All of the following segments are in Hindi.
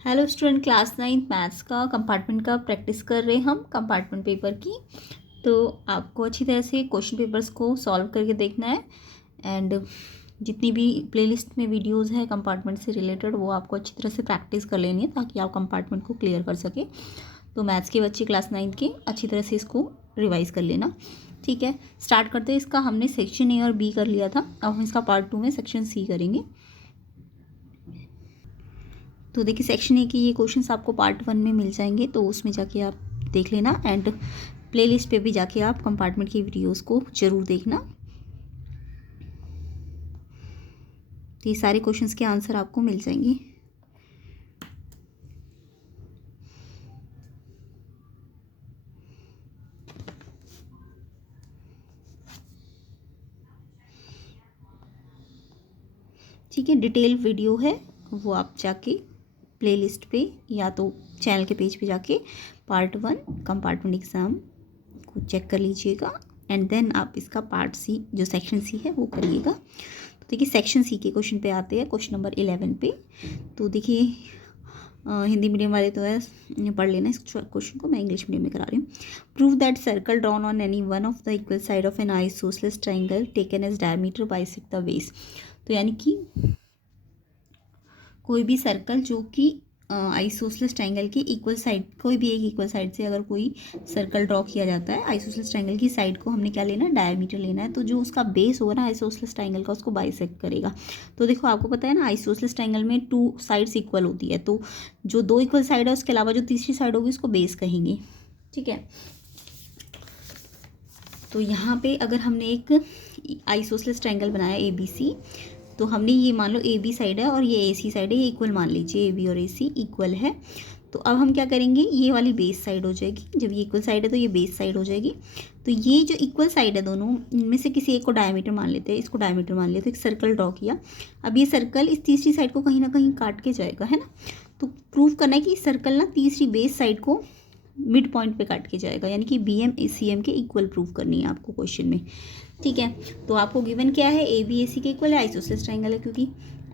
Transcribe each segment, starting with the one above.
हेलो स्टूडेंट, क्लास 9 मैथ्स का कंपार्टमेंट का प्रैक्टिस कर रहे हैं हम कंपार्टमेंट पेपर की। तो आपको अच्छी तरह से क्वेश्चन पेपर्स को सॉल्व करके देखना है एंड जितनी भी प्लेलिस्ट में वीडियोस है कंपार्टमेंट से रिलेटेड वो आपको अच्छी तरह से प्रैक्टिस कर लेनी है ताकि आप कंपार्टमेंट को क्लियर कर सके। तो मैथ्स के बच्चे क्लास 9 के अच्छी तरह से इसको रिवाइज़ कर लेना। ठीक है, स्टार्ट करते हैं। इसका हमने सेक्शन ए और बी कर लिया था, अब हम इसका पार्ट 2 में सेक्शन सी करेंगे। तो देखिए सेक्शन ए के ये क्वेश्चंस आपको पार्ट 1 में मिल जाएंगे, तो उसमें जाके आप देख लेना एंड प्लेलिस्ट पे भी जाके आप कंपार्टमेंट की वीडियोस को ज़रूर देखना। तो ये सारे क्वेश्चंस के आंसर आपको मिल जाएंगे। ठीक है, डिटेल वीडियो है वो आप जाके प्लेलिस्ट पे या तो चैनल के पेज पे जाके पार्ट 1 कंपार्टमेंट एग्ज़ाम को चेक कर लीजिएगा एंड देन आप इसका पार्ट सी जो सेक्शन सी है वो करिएगा। तो देखिए सेक्शन सी के क्वेश्चन पे आते हैं, क्वेश्चन नंबर 11 पे। तो देखिए हिंदी मीडियम वाले तो है पढ़ लेना इस क्वेश्चन को, मैं इंग्लिश मीडियम में करा रही हूँ। Prove that circle drawn on any one of the equal side of an isosceles triangle taken as diameter bisect the base. तो यानी कि कोई भी सर्कल जो कि आइसोसेलेस ट्राइंगल की इक्वल साइड, कोई भी एक इक्वल साइड से अगर कोई सर्कल ड्रॉ किया जाता है, आइसोसेलेस ट्राइंगल की साइड को हमने क्या लेना है, डायमीटर लेना है। तो जो उसका बेस होगा ना आइसोसेलेस ट्राइंगल का, उसको बाइसेक्ट करेगा। तो देखो आपको पता है ना आइसोसेलेस ट्राइंगल में 2 साइड्स इक्वल होती है, तो जो 2 इक्वल साइड है उसके अलावा जो तीसरी साइड होगी उसको बेस कहेंगे। ठीक है, तो यहाँ पे अगर हमने एक आइसोसेलेस ट्राइंगल बनाया ABC, तो हमने ये मान लो AB साइड है और ये AC साइड है, ये इक्वल मान लीजिए AB और AC इक्वल है। तो अब हम क्या करेंगे, ये वाली बेस साइड हो जाएगी, जब ये इक्वल साइड है तो ये बेस साइड हो जाएगी। तो ये जो इक्वल साइड है दोनों इनमें से किसी एक को डायमीटर मान लेते हैं, इसको डायमीटर मान लेते हैं, एक सर्कल ड्रॉ किया। अब ये सर्कल इस तीसरी साइड को कहीं ना कहीं काट के जाएगा, है ना। तो प्रूव करना है कि सर्कल ना तीसरी बेस साइड को मिड पॉइंट पे काट के जाएगा, यानी कि BM CM के इक्वल प्रूव करनी है आपको क्वेश्चन में। ठीक है, तो आपको गिवन क्या है, AB AC के इक्वल है, आइसोसेलेस ट्राइंगल है क्योंकि,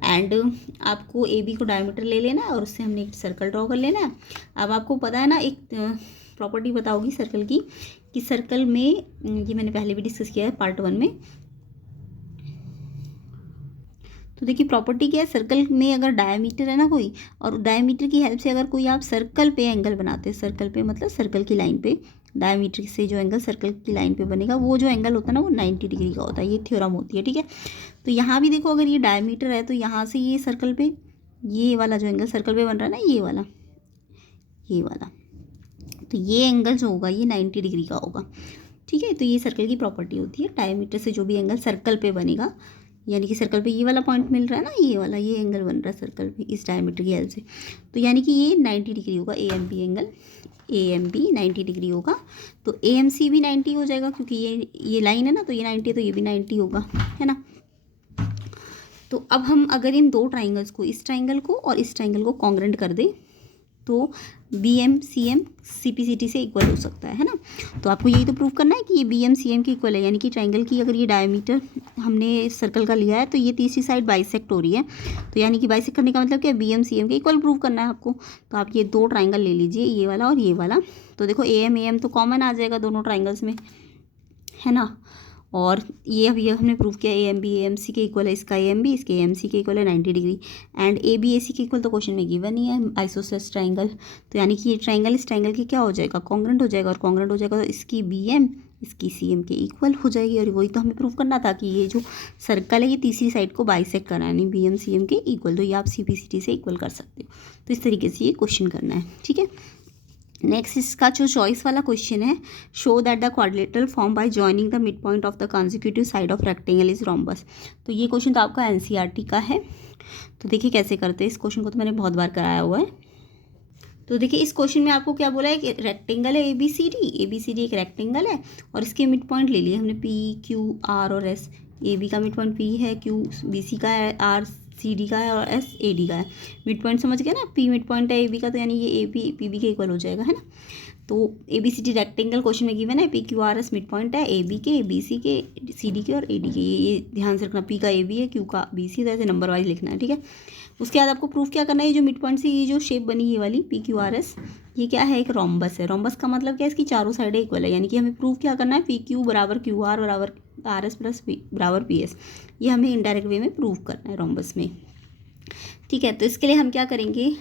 एंड आपको AB को डायमीटर ले लेना है और उससे हमने एक सर्कल ड्रॉ कर लेना है। अब आपको पता है ना एक प्रॉपर्टी बताओगी सर्कल की, कि सर्कल में, ये मैंने पहले भी डिस्कस किया है पार्ट 1 में। तो देखिए प्रॉपर्टी क्या है, सर्कल में अगर डायमीटर है ना कोई, और डायमीटर की हेल्प से अगर कोई आप सर्कल पे एंगल बनाते हैं, सर्कल पे मतलब सर्कल की लाइन पे डायमीटर से जो एंगल सर्कल की लाइन पे बनेगा, वो जो एंगल होता है ना वो 90 डिग्री का होता है। ये थ्योरम होती है। ठीक है, तो यहाँ भी देखो अगर ये डायमीटर है तो यहाँ से ये सर्कल पे, ये वाला जो एंगल सर्कल पे बन रहा है ना, ये वाला, तो ये एंगल जो होगा ये 90 डिग्री का होगा। ठीक है, तो ये सर्कल की प्रॉपर्टी होती है, डायमीटर से जो भी एंगल सर्कल पे बनेगा, यानी कि सर्कल पे ये वाला पॉइंट मिल रहा है ना, ये वाला, ये एंगल बन रहा है सर्कल पे इस डायमीटर की हेल्प से, तो यानी कि ये 90 डिग्री होगा। AMB एंगल, AMB 90 डिग्री होगा। तो AMC भी 90 हो जाएगा क्योंकि ये लाइन है ना, तो ये 90 है तो ये भी 90 होगा, है ना। तो अब हम अगर इन दो ट्राइंगल्स को, इस ट्राइंगल को और इस ट्राइंगल को कॉन्ग्रेंट कर दें तो BM CM CPCT से इक्वल हो सकता है ना। तो आपको यही तो प्रूव करना है कि ये BM CM के इक्वल है, यानी कि ट्राइंगल की अगर ये डायमीटर हमने सर्कल का लिया है तो ये तीसरी साइड बाइसेक्ट हो रही है, तो यानी कि बाइसेक्ट करने का मतलब क्या, BM CM के इक्वल प्रूव करना है आपको। तो आप ये दो ट्राइंगल ले लीजिए, ये वाला और ये वाला। तो देखो AM AM तो कॉमन आ जाएगा दोनों ट्राइंगल्स में, है ना। और ये अब ये हमने प्रूव किया AMB AMC के इक्वल है, इसका AMB इसके AMC के इक्वल है 90 डिग्री, एंड AB AC के इक्वल तो क्वेश्चन में गिवन ही है, आइसोसेलेस ट्राइंगल। तो यानी कि ये ट्राइंगल इस ट्राइंगल के क्या हो जाएगा, कॉन्ग्रेंट हो जाएगा, और कॉन्ग्रेंट हो जाएगा तो इसकी BM इसकी CM के इक्वल हो जाएगी। और वही तो हमें प्रूव करना था कि ये जो सर्कल है ये तीसरी साइड को बाइसेक्ट करना है, यानी BM CM के इक्वल, तो ये आप CPCT से इक्वल कर सकते हो। तो इस तरीके से ये क्वेश्चन करना है। ठीक है, नेक्स्ट इसका जो चॉइस वाला क्वेश्चन है, show that the quadrilateral form by joining the mid point of the consecutive side of rectangle is rhombus. तो ये क्वेश्चन तो आपका NCERT का है। तो देखिए कैसे करते हैं, इस क्वेश्चन को तो मैंने बहुत बार कराया हुआ है। तो देखिए इस क्वेश्चन में आपको क्या बोला है कि रेक्टेंगल है ABCD एक रेक्टेंगल है, और इसके मिड पॉइंट ले लिए हमने PQR और S। AB का मिड पॉइंट P है, Q BC का है, R CD का है और S AD का है। मिड पॉइंट समझ गए ना, P मिड पॉइंट है AB का, तो यानी ये AP PB के इक्वल हो जाएगा, है ना। तो ABCD रेक्टेंगल क्वेश्चन में गिवन है, PQRS मिड पॉइंट है AB के, BC के, CD के और AD के। ये ध्यान से रखना, P का AB है, Q का BC, तो ऐसे नंबर वाइज लिखना है। ठीक है, उसके बाद आपको प्रूफ क्या करना है, ये जो मिड पॉइंट से ये जो शेप बनी ये वाली PQRS, ये क्या है, एक रोम्बस है। रोम्बस का मतलब क्या है, इसकी चारों साइडें इक्वल है, यानी कि हमें प्रूफ क्या करना है, PQ बराबर QR बराबर RS प्लस P बराबर PS। ये हमें इनडायरेक्ट वे में प्रूफ करना है रोम्बस में। ठीक है, तो इसके लिए हम क्या करेंगे,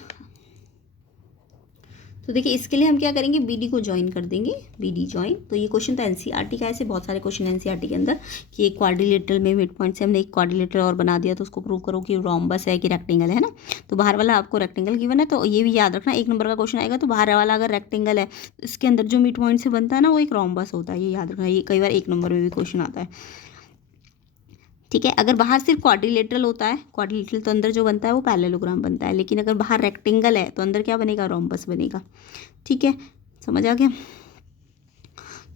तो देखिए इसके लिए हम क्या करेंगे, BD को ज्वाइन कर देंगे, BD ज्वाइन। तो ये क्वेश्चन तो NCERT का, ऐसे बहुत सारे क्वेश्चन NCERT के अंदर कि एक क्वाड्रिलेटरल में मिड पॉइंट से हमने एक क्वाड्रिलेटरल और बना दिया, तो उसको प्रूव करो कि रोम्बस है कि रेक्टेंगल है ना। तो बाहर वाला आपको रेक्टेंगल गिवन है, तो ये भी याद रखना, 1 नंबर का क्वेश्चन आएगा तो बाहर वाला अगर रेक्टेंगल है तो इसके अंदर जो मिड पॉइंट से बनता है ना वो एक रोम्बस होता है, ये याद रखना। ये कई बार 1 नंबर में भी क्वेश्चन आता है। ठीक है, अगर बाहर सिर्फ क्वाड्रिलेटरल होता है, क्वाड्रिलेटरल तो अंदर जो बनता है वो पैरेललोग्राम बनता है, लेकिन अगर बाहर रेक्टेंगल है तो अंदर क्या बनेगा, रोम्बस बनेगा। ठीक है, समझ आ गया।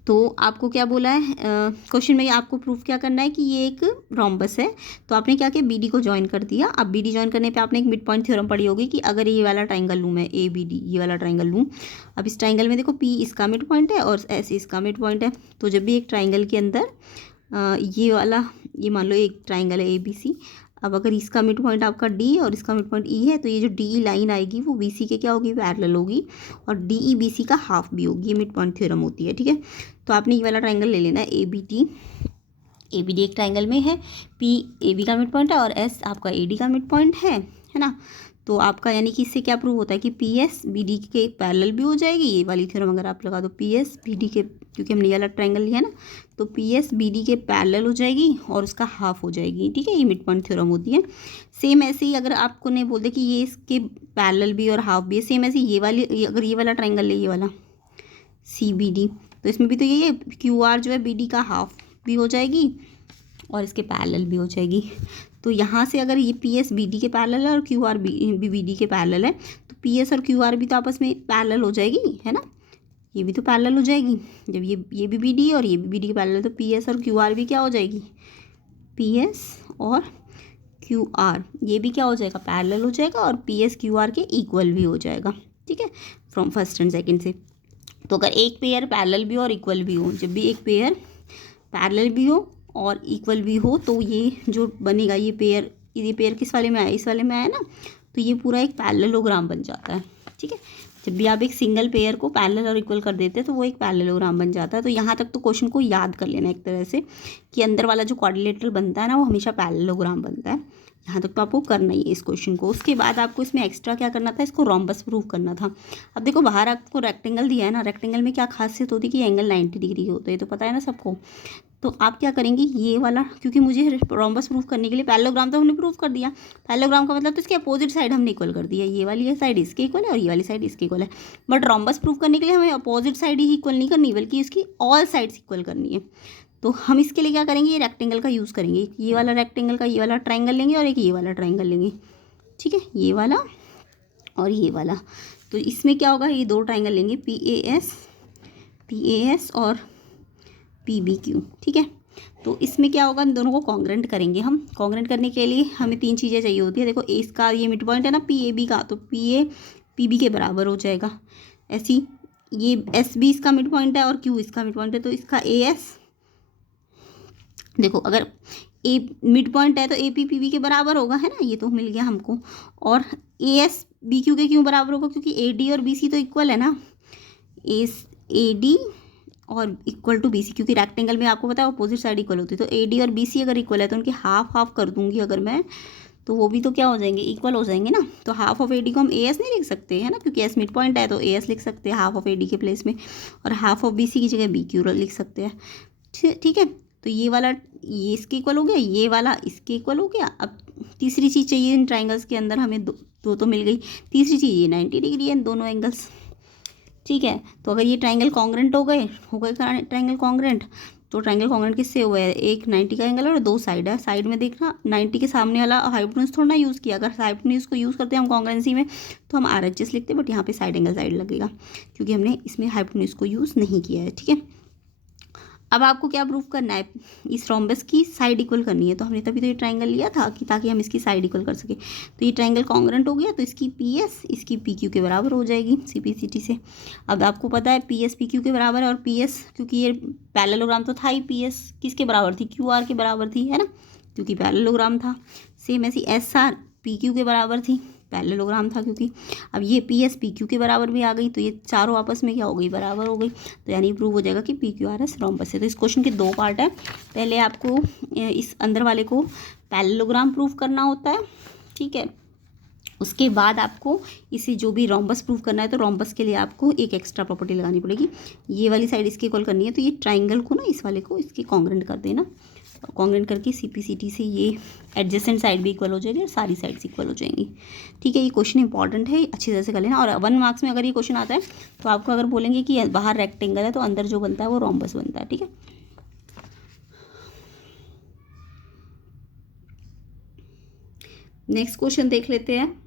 तो आपको क्या बोला है क्वेश्चन में, आपको प्रूफ क्या करना है कि ये एक रोम्बस है। तो आपने क्या किया, BD को ज्वाइन कर दिया। अब BD ज्वाइन करने पे आपने एक मिड पॉइंट थ्योरम पढ़ी होगी कि अगर ये वाला ट्राइंगल लूँ मैं, ABD ये वाला ट्राइंगल लूँ, अब इस ट्राइंगल में देखो P इसका मिड पॉइंट है और S इसका मिड पॉइंट है। तो जब भी एक ट्राइंगल के अंदर ये वाला, ये मान लो एक ट्राइंगल है ABC, अब अगर इसका मिड पॉइंट आपका D और इसका मिड पॉइंट E है, तो ये जो DE लाइन आएगी वो BC के क्या होगी, पैरेलल होगी, और DE BC का हाफ भी होगी। ये मिड पॉइंट थ्योरम होती है। ठीक है, तो आपने ये वाला ट्राइंगल ले लेना है ABD। ABD एक ट्राइंगल में है, P AB का मिड पॉइंट है और S आपका AD का मिड पॉइंट है ना। तो आपका यानी कि इससे क्या प्रूव होता है कि PS BD के पैरेलल भी हो जाएगी। ये वाली थ्योरम अगर आप लगा दो, PS BD के, क्योंकि हमने ये वाला ट्राइंगल लिया ना, तो PS BD के पैरेलल हो जाएगी और उसका हाफ हो जाएगी। ठीक है, ये मिड पॉइंट थ्योरम होती है। सेम ऐसे ही अगर आपको नहीं बोल दे कि ये इसके पैरेलल भी और हाफ भी है, सेम ऐसे ये वाली, अगर ये वाला ट्राइंगल ले, ये वाला CBD, तो इसमें भी तो यही है, QR जो है BD का हाफ भी हो जाएगी और इसके पैरेलल भी हो जाएगी। तो यहाँ से अगर ये PS BD के पैरेलल है और QR भी BD के पैरेलल है, तो PS और QR भी तो आपस में पैरेलल हो जाएगी, है ना। ये भी तो पैरेलल हो जाएगी, जब ये भी BD और ये भी BD के पैरेलल, तो PS और QR भी क्या हो जाएगी, PS और QR ये भी क्या हो जाएगा, पैरेलल हो जाएगा, और PS QR के इक्वल भी हो जाएगा। ठीक है, फ्रॉम फर्स्ट एंड सेकेंड से। तो अगर एक पेयर पैरेलल भी हो और इक्वल भी हो, जब भी एक पेयर पैरेलल भी हो और इक्वल भी हो, तो ये जो बनेगा, ये पेयर किस वाले में आया, इस वाले में आया ना, तो ये पूरा एक पैरेललोग्राम बन जाता है। ठीक है, जब भी आप एक सिंगल पेयर को पैरेलल और इक्वल कर देते हैं तो वो एक पैरेललोग्राम बन जाता है। तो यहाँ तक तो क्वेश्चन को याद कर लेना एक तरह से कि अंदर वाला जो क्वाड्रिलेटरल बनता है ना वो हमेशा पैरेललोग्राम बनता है। यहाँ तक तो आपको करना ही है इस क्वेश्चन को। उसके बाद आपको इसमें एक्स्ट्रा क्या करना था, इसको रोम्बस प्रूव करना था। अब देखो बाहर आपको रेक्टेंगल दिया है ना, रेक्टेंगल में क्या खासियत होती है कि एंगल 90 डिग्री के होते हैं, तो पता है ना सबको। तो आप क्या करेंगे, ये वाला, क्योंकि मुझे रोम्बस प्रूफ करने के लिए पैरेललोग्राम तो हमने प्रूफ कर दिया, पैरेललोग्राम का मतलब तो इसके अपोजिट साइड हमने इक्वल कर दिया, ये वाली साइड इसके इक्वल है और ये वाली साइड इसके इक्वल है। बट रोम्बस प्रूफ करने के लिए हमें अपोजिट साइड ही इक्वल नहीं करनी, बल्कि इसकी ऑल साइड्स इक्वल करनी है। तो हम इसके लिए क्या करेंगे, ये रेक्टेंगल का यूज़ करेंगे, ये वाला रेक्टेंगल का ये वाला ट्राइंगल लेंगे और एक ये वाला ट्राइंगल लेंगे। ठीक है, ये वाला और ये वाला। तो इसमें क्या होगा, ये दो ट्राइंगल लेंगे, PAS और PBQ। ठीक है, तो इसमें क्या होगा, इन दोनों को कॉन्ग्रेंट करेंगे हम। कॉन्ग्रेंट करने के लिए हमें 3 चीज़ें चाहिए होती है। देखो इसका ये मिड पॉइंट है ना PAB का, तो PA PB के बराबर हो जाएगा। ऐसी ये SB इसका मिड पॉइंट है और Q इसका मिड पॉइंट है, तो इसका AS, देखो अगर A मिड पॉइंट है तो AP PB के बराबर होगा, है ना, ये तो मिल गया हमको। और AS BQ के क्यों बराबर होगा, क्योंकि AD और BC तो इक्वल है ना, AD और इक्वल टू BC, क्योंकि रेक्टेंगल में आपको पता है अपोजिट साइड इक्वल होती है। तो AD और BC अगर इक्वल है तो उनकी हाफ हाफ कर दूंगी अगर मैं, तो वो भी तो क्या हो जाएंगे, इक्वल हो जाएंगे ना। तो हाफ ऑफ AD को हम AS नहीं लिख सकते, है ना, क्योंकि S मिड पॉइंट है तो AS लिख सकते हैं हाफ ऑफ AD के प्लेस में, और हाफ ऑफ BC की जगह BQ लिख सकते हैं। ठीक है, तो ये वाला ये इसके इक्वल हो गया, ये वाला इसके इक्वल हो गया। अब तीसरी चीज़ चाहिए इन ट्राइंगल्स के अंदर, हमें दो तो मिल गई। तीसरी चीज़ ये 90 डिग्री है दोनों एंगल्स। ठीक है, तो अगर ये ट्राइंगल कॉन्ग्रेंट हो गए ट्राइंगल कॉन्ग्रेंट, तो ट्राइंगल कॉन्ग्रेंट किससे हुआ है, एक 90 का एंगल और 2 साइड है। साइड में देखना 90 के सामने वाला हाइपोटेन्यूज थोड़ा ना यूज़ किया, अगर हाइपोटेन्यूज को यूज़ करते हैं हम कॉन्ग्रेंसी में तो हम RHS लिखते हैं, बट यहाँ पे साइड एंगल साइड लगेगा क्योंकि हमने इसमें हाइपोटेन्यूज को यूज़ नहीं किया है। ठीक है, अब आपको क्या प्रूफ करना है, इस रोम्बस की साइड इक्वल करनी है। तो हमने तभी तो ये ट्राइंगल लिया था कि ताकि हम इसकी साइड इक्वल कर सके। तो ये ट्राइंगल कॉन्ग्रेंट हो गया, तो इसकी PS इसकी PQ के बराबर हो जाएगी CPCT से। अब आपको पता है PS PQ के बराबर है, और PS क्योंकि ये पैरेललोग्राम तो था ही, PS किसके बराबर थी, QR के बराबर थी, है ना, क्योंकि पैरेललोग्राम था। सेम ऐसी SR पी क्यू के बराबर थी, पैरेललोग्राम था क्योंकि। अब ये पी एस पी क्यू के बराबर भी आ गई, तो ये चारों आपस में क्या हो गई, बराबर हो गई। तो यानी प्रूव हो जाएगा कि P Q R S rhombus है। तो इस क्वेश्चन के दो पार्ट है, पहले आपको इस अंदर वाले को पैरेललोग्राम प्रूव करना होता है, ठीक है। उसके बाद आपको इसे जो भी रोम्बस प्रूव करना है, तो रोम्बस के लिए आपको एक एक्स्ट्रा प्रॉपर्टी लगानी पड़ेगी। ये वाली साइड इसकी इक्वल करनी है, तो ये ट्राइंगल को ना इस वाले को इसके कॉन्ग्रेंट कर देना। कॉन्ग्रेंट करके CP/CT से ये एडजेसेंट साइड भी इक्वल हो जाएगी और सारी साइड्स इक्वल हो जाएंगी, ठीक है। ये क्वेश्चन इंपॉर्टेंट है, अच्छी तरह से कर लेना। और 1 मार्क्स में अगर ये क्वेश्चन आता है तो आपको अगर बोलेंगे कि बाहर रेक्टेंगल है तो अंदर जो बनता है वो रोम्बस बनता है, ठीक है। नेक्स्ट क्वेश्चन देख लेते हैं।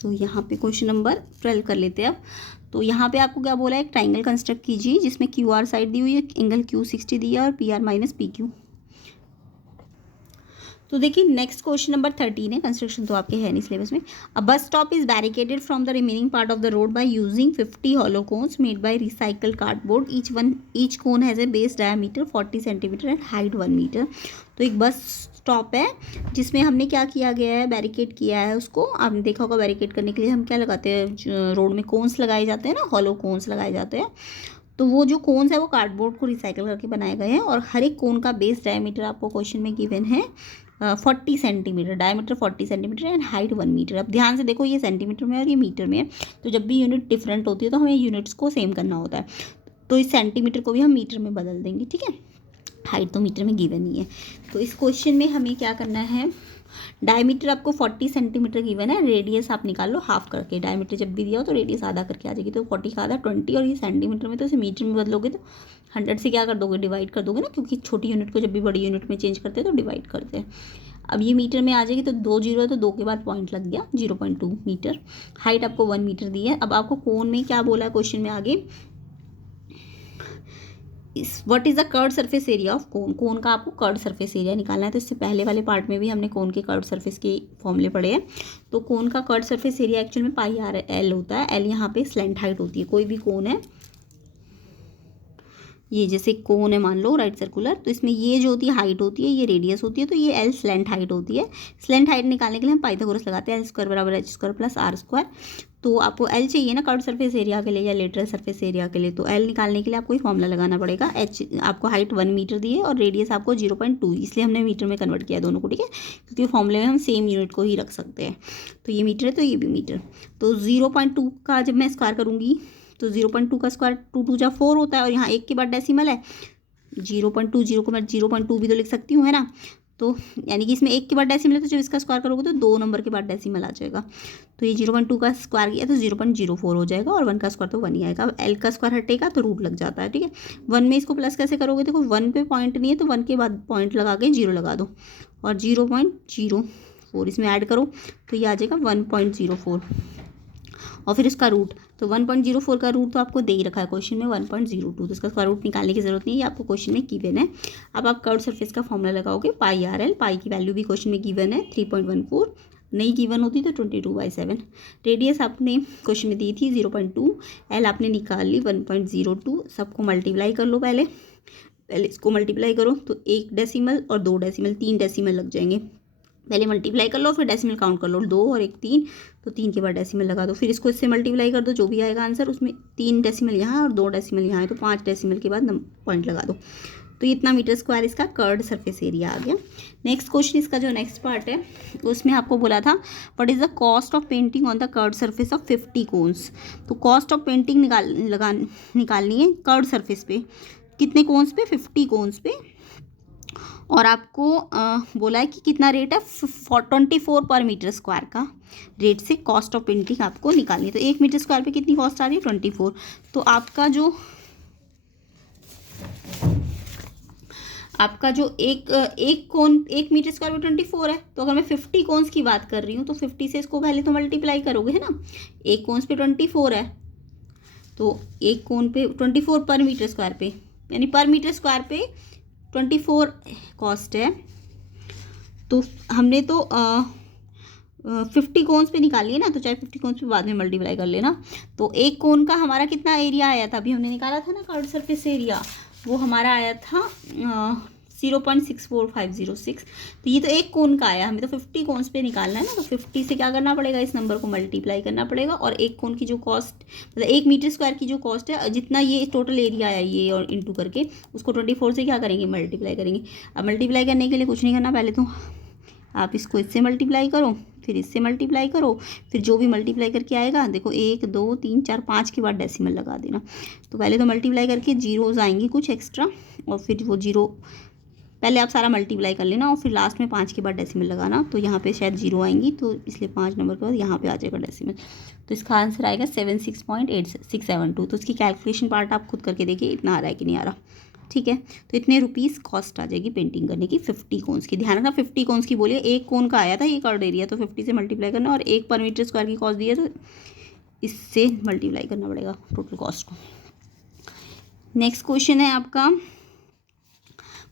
तो यहाँ पे क्वेश्चन नंबर 12 कर लेते हैं अब। तो यहाँ पे आपको क्या बोला है, एक ट्राइंगल कंस्ट्रक्ट कीजिए जिसमें QR साइड दी हुई है, एंगल Q60 दिया और PR माइनस PQ। तो देखिए नेक्स्ट क्वेश्चन नंबर 13 है, कंस्ट्रक्शन तो आपके है नहीं सिलेबस में। A bus stop is barricaded from the remaining part of the road by using 50 hollow cones made by recycled cardboard. Each cone has a base diameter 40 centimetre and height 1 metre. तो एक बस स्टॉप है जिसमें हमने क्या किया गया है, बैरिकेड किया है उसको। आपने देखा होगा बैरिकेड करने के लिए हम क्या लगाते हैं, रोड में कोन्स लगाए जाते हैं ना, हॉलो कोन्स लगाए जाते हैं। तो वो जो कोन्स है वो कार्डबोर्ड को रिसाइकल करके बनाए गए हैं, और हर एक कोन का बेस डायमीटर आपको क्वेश्चन में गिवन है 40 centimetre, diameter 40 centimetre and height 1 metre. अब ध्यान से देखो, ये सेंटीमीटर में और ये मीटर में है, तो जब भी यूनिट डिफरेंट होती है तो हमें यूनिट्स को सेम करना होता है। तो इस सेंटीमीटर को भी हम मीटर में बदल देंगे, ठीक है। हाइट तो मीटर में गिवन ही है। तो इस क्वेश्चन में हमें क्या करना है, डायमीटर आपको 40 सेंटीमीटर गिवन है, रेडियस आप निकाल लो हाफ करके। डायमीटर जब भी दिया हो तो रेडियस आधा करके आ जाएगी, तो 40 का आधा 20, और ये सेंटीमीटर में तो इसे मीटर में बदलोगे तो 100 से क्या कर दोगे, डिवाइड कर दोगे ना, क्योंकि छोटी यूनिट को जब भी बड़ी यूनिट में चेंज करते हैं तो डिवाइड करते हैं। अब ये मीटर में आ जाएगी, तो 2 जीरो है तो 2 के बाद पॉइंट लग गया, 0.2 मीटर। हाइट आपको 1 मीटर दी है। अब आपको कोन में क्या बोला है क्वेश्चन में आगे, what is the curved surface area of cone. Cone का आपको कर्व्ड सरफेस एरिया निकालना है। तो इससे पहले वाले पार्ट में भी हमने कोन के कर्व्ड सरफेस के फॉर्मूले पढ़े हैं। तो कोन का कर्व्ड सरफेस एरिया एक्चुअल में πr/l होता है। l यहाँ पे स्लैंट हाइट होती है, कोई भी कोन है, ये जैसे कोन है मान लो राइट सर्कुलर, तो इसमें ये जो होती है हाइट होती है, ये रेडियस होती है, तो ये l स्लैंट हाइट होती है। स्लैंट हाइट निकालने के लिए हम पाइथागोरस लगाते हैं, l² बराबर h² प्लस r²। तो आपको l चाहिए ना कर्व्ड सरफेस एरिया के लिए या लेटरल सरफेस एरिया के लिए, तो l निकालने के लिए आपको फॉर्मूला लगाना पड़ेगा। h आपको हाइट 1 मीटर दी है और रेडियस आपको 0.2, इसलिए हमने मीटर में कन्वर्ट किया दोनों को, ठीक है, क्योंकि फॉर्मूले में हम सेम यूनिट को ही रख सकते हैं। तो ये मीटर है तो ये भी मीटर। तो 0.2 का जब मैं स्क्वायर करूँगी तो 0.2 का स्क्वायर 2 2 जा 4 होता है, और यहाँ 1 के बाद डेसिमल है 0.2, 0 को मैं 0.2 भी तो लिख सकती हूँ, है ना। तो यानी कि इसमें 1 के बाद डेसिमल है, तो जब इसका स्क्वायर करोगे तो 2 नंबर के बाद डेसिमल आ जाएगा। तो ये 0.2 का स्क्वायर किया तो 0.04 हो जाएगा, और 1 का स्क्वायर तो 1 ही आएगा। अब l का स्क्वायर हटेगा तो रूट लग जाता है, ठीक है। 1 में इसको प्लस कैसे करोगे, देखो 1 पे पॉइंट नहीं है तो 1 के बाद पॉइंट लगा के 0 लगा दो, और 0.04 इसमें ऐड करो तो ये आ जाएगा 1.04, और फिर इसका रूट, तो 1.04 का रूट तो आपको दे ही रखा है क्वेश्चन में 1.02, तो इसका स्क्वायर रूट निकालने की जरूरत नहीं है, आपको क्वेश्चन में गिवन है। अब आप कर्व्ड सरफेस का फॉर्मूला लगाओगे πr/l, पाई की वैल्यू भी क्वेश्चन में गिवन है 3.14, नहीं गिवन होती तो 22/7। रेडियस आपने क्वेश्चन में दी थी 0.2, l आपने निकाल ली 1.02। सबको मल्टीप्लाई कर लो, पहले इसको मल्टीप्लाई करो तो 1 डेसिमल और 2 डेसिमल, 3 डेसिमल लग जाएंगे। पहले मल्टीप्लाई कर लो फिर डेसिमल काउंट कर लो, 2 और 1 3, तो 3 के बाद डेसिमल लगा दो, फिर इसको इससे मल्टीप्लाई कर दो, जो भी आएगा आंसर उसमें 3 डेसिमल यहाँ और 2 डेसिमल यहाँ है, तो 5 डेसिमल के बाद पॉइंट लगा दो। तो इतना मीटर स्क्वायर इसका कर्व्ड सरफेस एरिया आ गया। नेक्स्ट क्वेश्चन, इसका जो नेक्स्ट पार्ट है उसमें आपको बोला था what is the cost of painting on the curved surface of 50 cones. तो कॉस्ट ऑफ पेंटिंग निकालनी है कर्व्ड सरफेस पे, कितने कोन्स पे, 50 कोन्स पे, और आपको बोला है कि कितना रेट है 24 पर मीटर स्क्वायर का रेट से कॉस्ट ऑफ पेंटिंग आपको निकालनी है। तो 1 मीटर स्क्वायर पे कितनी कॉस्ट आ रही है 24, तो आपका जो एक कोन 1 मीटर स्क्वायर पे 24 है, तो अगर मैं 50 कोन्स की बात कर रही हूँ तो 50 से इसको पहले तो मल्टीप्लाई करोगे, है ना। 1 कोन्स पे 24 है, तो 1 कोन पे 24 पर मीटर स्क्वायर पे, यानी पर मीटर स्क्वायर पे 24 कॉस्ट है। तो हमने तो 50 कोन्स पे निकालिए ना, तो चाहे 50 कोन्स पे बाद में मल्टीप्लाई कर लेना। तो एक कोन का हमारा कितना एरिया आया था, अभी हमने निकाला था ना कर्व्ड सरफेस एरिया, वो हमारा आया था 0.64506। तो ये तो एक कोन का आया, हमें तो 50 कोन्स पे निकालना है ना, तो 50 से क्या करना पड़ेगा, इस नंबर को मल्टीप्लाई करना पड़ेगा। और एक कोन की जो कॉस्ट, मतलब 1 मीटर स्क्वायर की जो कॉस्ट है, जितना ये टोटल एरिया आया ये और इंटू करके उसको 24 से क्या करेंगे, मल्टीप्लाई करेंगे। अब मल्टीप्लाई करने के लिए कुछ नहीं करना, पहले तो आप इसको इससे मल्टीप्लाई करो, फिर इससे मल्टीप्लाई करो, फिर जो भी मल्टीप्लाई करके आएगा, देखो 1 2 3 4 5 के बाद डेसिमल लगा देना। तो पहले तो मल्टीप्लाई करके जीरोज आएंगी कुछ एक्स्ट्रा, और फिर वो जीरो पहले आप सारा मल्टीप्लाई कर लेना, और फिर लास्ट में 5 के बाद डेसिमल लगाना। तो यहाँ पे शायद जीरो आएंगी, तो इसलिए 5 नंबर के बाद यहाँ पे आ जाएगा डेसिमल। तो इसका आंसर आएगा 76.8672। तो इसकी कैलकुलेशन पार्ट आप खुद करके देखिए, इतना आ रहा है कि नहीं आ रहा। ठीक है, तो इतने रुपीस कॉस्ट आ जाएगी पेंटिंग करने की 50 कोन्स की। ध्यान रखना 50 कोन्स की बोलिए, एक कोन का आया था ये कर्व्ड एरिया, तो 50 से मल्टीप्लाई करना, और 1 पर मीटर स्क्वायर की कॉस्ट दी है तो इससे मल्टीप्लाई करना पड़ेगा टोटल कॉस्ट को। नेक्स्ट क्वेश्चन है आपका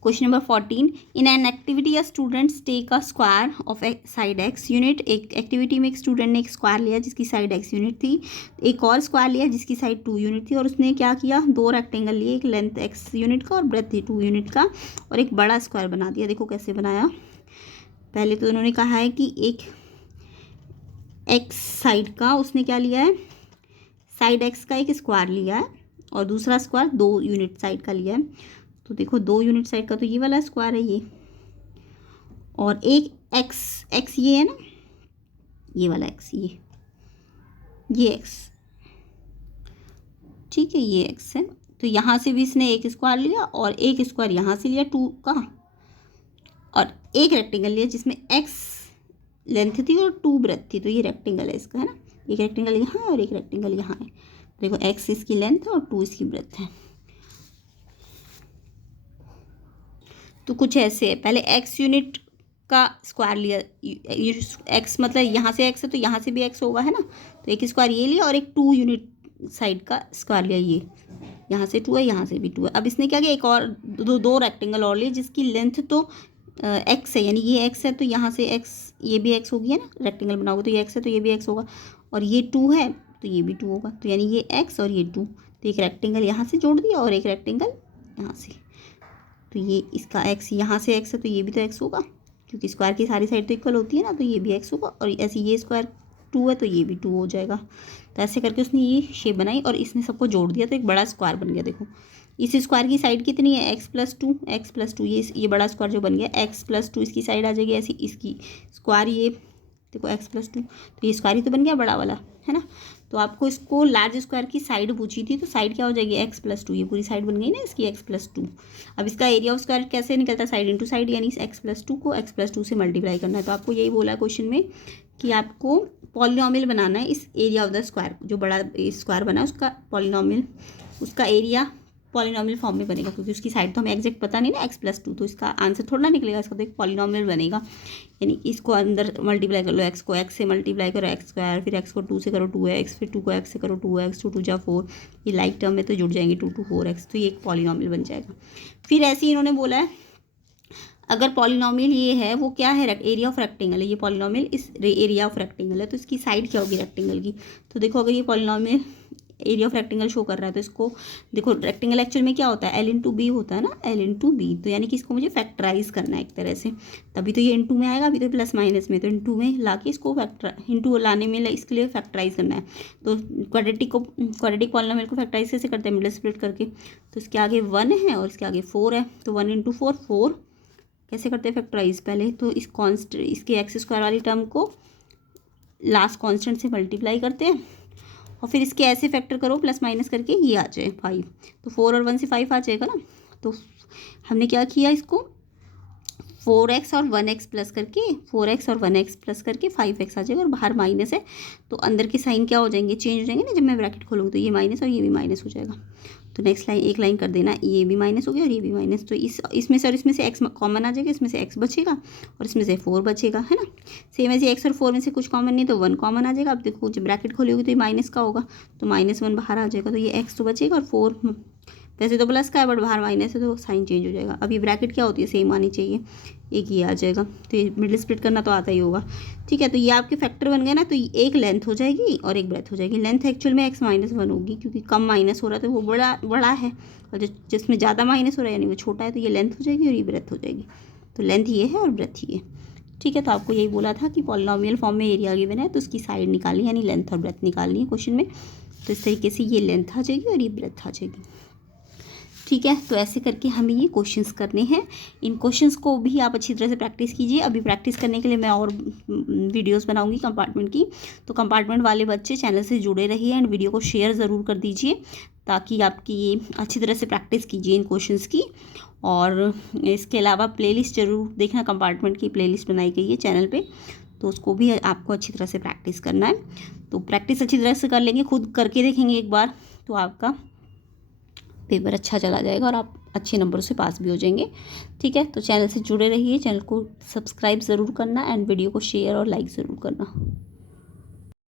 question number 14। In an activity a students take a square of side x unit. एक एक्टिविटी में एक स्टूडेंट ने एक स्क्वायर लिया जिसकी साइड एक्स यूनिट थी, एक और स्क्वायर लिया जिसकी साइड 2 यूनिट थी, और उसने क्या किया, 2 रेक्टेंगल लिए, एक लेंथ एक्स यूनिट का और ब्रेथ 2 यूनिट का, और एक बड़ा स्क्वायर बना दिया। देखो कैसे बनाया। पहले तो उन्होंने कहा है कि एक एक्स साइड का उसने क्या लिया है, साइड एक्स का एक स्क्वायर लिया है, और दूसरा स्क्वायर 2 यूनिट साइड का लिया है। तो देखो 2 यूनिट साइड का तो ये वाला स्क्वायर है ये, और एक एक्स ये है ना, ये वाला एक्स, ये एक्स, ठीक है, ये एक्स है। तो यहाँ से भी इसने एक स्क्वायर लिया, और एक स्क्वायर यहाँ से लिया 2 का, और एक रेक्टेंगल लिया जिसमें एक्स लेंथ थी और 2 ब्रेथ थी। तो ये रेक्टेंगल है इसका, है ना, एक रेक्टेंगल यहाँ है और एक रेक्टेंगल यहाँ है। देखो एक्स इसकी लेंथ है और 2 इसकी ब्रेथ है। तो कुछ ऐसे है, पहले एक्स यूनिट का स्क्वायर लिया, एक्स मतलब यहाँ से एक्स है तो यहाँ से भी एक्स होगा, है ना। तो एक स्क्वायर ये लिया, और एक 2 यूनिट साइड का स्क्वायर लिया, ये यहाँ से 2 है, यहाँ से भी 2 है। अब इसने क्या किया, एक और दो रेक्टेंगल और लिए जिसकी लेंथ तो एक्स है, यानी ये एक्स है तो यहाँ से एक्स, ये भी एक्स होगी, है ना, रेक्टेंगल बनाओगे तो ये एक्स है तो ये भी एक्स होगा, और ये 2 है तो ये भी 2 होगा। तो यानी ये एक्स और ये 2, तो एक रेक्टेंगल यहाँ से जोड़ दिया और एक रेक्टेंगल यहाँ से। तो ये इसका एक्स यहाँ से एक्स है तो ये भी तो एक्स होगा, क्योंकि स्क्वायर की सारी साइड तो इक्वल होती है ना, तो ये भी एक्स होगा। और ऐसे ये स्क्वायर 2 है तो ये भी 2 हो जाएगा। तो ऐसे करके उसने ये शेप बनाई और इसने सबको जोड़ दिया, तो एक बड़ा स्क्वायर बन गया। देखो इस स्क्वायर की साइड कितनी है, x+2 ये बड़ा स्क्वायर जो बन गया, x+2 इसकी साइड आ जाएगी ऐसी, इसकी स्क्वायर ये देखो x+2, तो ये स्क्वायर ही तो बन गया बड़ा वाला, है ना। तो आपको इसको लार्ज स्क्वायर की साइड पूछी थी, तो साइड क्या हो जाएगी, x+2, ये पूरी साइड बन गई ना इसकी x+2। अब इसका एरिया ऑफ स्क्वायर कैसे निकलता है, साइड इंटू साइड, यानी इस x+2 को x+2 से मल्टीप्लाई करना है। तो आपको यही बोला है क्वेश्चन में कि आपको पॉलिनॉमियल बनाना है इस एरिया ऑफ द स्क्वायर, जो बड़ा स्क्वायर बना है उसका पॉलिनॉमियल, उसका एरिया पॉलिनॉमियल फॉर्म में बनेगा, क्योंकि उसकी साइड तो हमें एग्जैक्ट पता नहीं ना x+2, तो इसका आंसर थोड़ा ना निकलेगा, इसका तो एक पॉलिनॉमियल बनेगा। यानी इसको अंदर मल्टीप्लाई कर लो, x को x से मल्टीप्लाई करो x², फिर x को 2 से करो 2x, फिर 2 को x से करो 2x, 2 2 जा 4, ये लाइक टर्म में तो जुड़ जाएंगे 2 2 4x, तो ये एक पॉलिनॉमियल बन जाएगा। फिर ऐसे ही इन्होंने बोला है अगर पॉलिनॉमियल ये है, वो क्या है, एरिया ऑफ रेक्टेंगल है, ये पॉलिनॉमियल इस एरिया ऑफ रेक्टेंगल है, तो इसकी साइड क्या होगी रेक्टेंगल की। तो देखो अगर ये polynomial area of rectangle show कर रहा है, तो इसको देखो रेक्टेंगल एक्चुअल में क्या होता है, l/b होता है ना, l/b, तो यानी कि इसको मुझे फैक्टराइज करना है एक तरह से, तभी तो ये इंटू में आएगा, अभी तो प्लस माइनस में, तो इंटू में ला के इसको इंटू लाने में इसके लिए फैक्टराइज करना है। तो क्वाड्रेटिक पॉलिनॉमियल को फैक्टराइज कैसे करते हैं, मिडल स्प्लिट करके। तो इसके आगे 1 है और इसके आगे 4 है, तो 1 × 4 4, कैसे करते हैं फैक्टराइज, पहले तो इस कांस्टेंट, इसके x² वाली टर्म को लास्ट कांस्टेंट से मल्टीप्लाई करते हैं, और फिर इसके ऐसे फैक्टर करो प्लस माइनस करके ये आ जाए 5, तो 4 और 1 से 5 आ जाएगा ना। तो हमने क्या किया, इसको 4x और 1x प्लस करके 4x और 1x प्लस करके 5x आ जाएगा, और बाहर माइनस है तो अंदर के साइन क्या हो जाएंगे, चेंज हो जाएंगे ना, जब मैं ब्रैकेट खोलूँगी तो ये माइनस और ये भी माइनस हो जाएगा। तो नेक्स्ट लाइन एक लाइन कर देना, ये भी माइनस हो गया और ये भी माइनस, तो इसमें से और इसमें से x कॉमन आ जाएगा, इसमें से x बचेगा और इसमें से 4 बचेगा, है ना। सेम ऐसे x और 4 में से कुछ कॉमन नहीं तो 1 कॉमन आ जाएगा। अब देखो जब ब्रैकेट खोलोगे तो ये माइनस का होगा, तो -1 बाहर आ जाएगा, तो ये x तो बचेगा और 4 वैसे तो प्लस का है बट बाहर माइनस है तो साइन चेंज हो जाएगा। अब ये ब्रैकेट क्या होती है, सेम आनी चाहिए, एक ये आ जाएगा, तो ये मिडिल स्प्लिट करना तो आता ही होगा। ठीक है, तो ये आपके फैक्टर बन गए ना, तो एक लेंथ हो जाएगी और एक ब्रेथ हो जाएगी। लेंथ एक्चुअल में x-1 होगी, क्योंकि कम माइनस हो रहा है तो वो बड़ा है, और जिसमें ज़्यादा माइनस हो रहा है यानी वो छोटा है, तो ये लेंथ हो जाएगी और ये ब्रेथ हो जाएगी। तो लेंथ ये है और ब्रेथ ये। ठीक है, तो आपको यही बोला था कि पॉलिनॉमियल फॉर्म में एरिया गिवन है तो उसकी साइड निकालनी यानी लेंथ और ब्रेथ निकालनी है क्वेश्चन में। तो इस तरीके से ये लेंथ आ जाएगी और ये ब्रेथ आ जाएगी। ठीक है, तो ऐसे करके हमें ये क्वेश्चंस करने हैं। इन क्वेश्चंस को भी आप अच्छी तरह से प्रैक्टिस कीजिए। अभी प्रैक्टिस करने के लिए मैं और वीडियोस बनाऊंगी कंपार्टमेंट की, तो कंपार्टमेंट वाले बच्चे चैनल से जुड़े रहिए एंड वीडियो को शेयर ज़रूर कर दीजिए, ताकि आपकी ये अच्छी तरह से प्रैक्टिस कीजिए इन क्वेश्चंस की। और इसके अलावा प्लेलिस्ट ज़रूर देखना, कंपार्टमेंट की प्लेलिस्ट बनाई गई है चैनल पे, तो उसको भी आपको अच्छी तरह से प्रैक्टिस करना है। तो प्रैक्टिस अच्छी तरह से कर लेंगे, खुद करके देखेंगे एक बार, तो आपका पेपर अच्छा चला जाएगा और आप अच्छे नंबरों से पास भी हो जाएंगे। ठीक है, तो चैनल से जुड़े रहिए, चैनल को सब्सक्राइब ज़रूर करना एंड वीडियो को शेयर और लाइक ज़रूर करना।